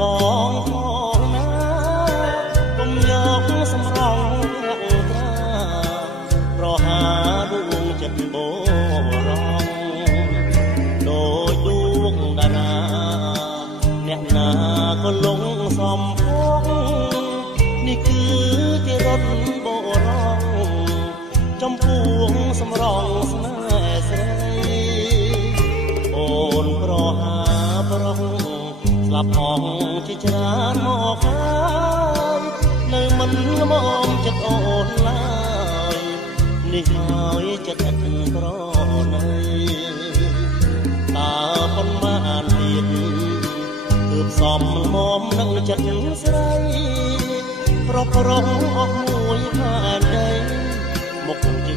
បងផងណាកុំយកសម្រងរាក់ត្រាប្រហារួងចិត្តបរងដោយដួងតារាអ្នកណាក៏លងសំភងនេះគឺជារត់បរងចំពោះសម្រងស្នេហ៍ស្រីអូនប្រហាប្រងស្លាប់អងជាច្រើនមកហើយនៅមិនល្មមចិត្តអូនឡើយនេះហើយចិត្តឥតប្រណីតើប៉ុន្មានទៀតទើបសមល្មមនឹងចិត្តស្រីប្រប្រងអស់មួយផែនដីមុខ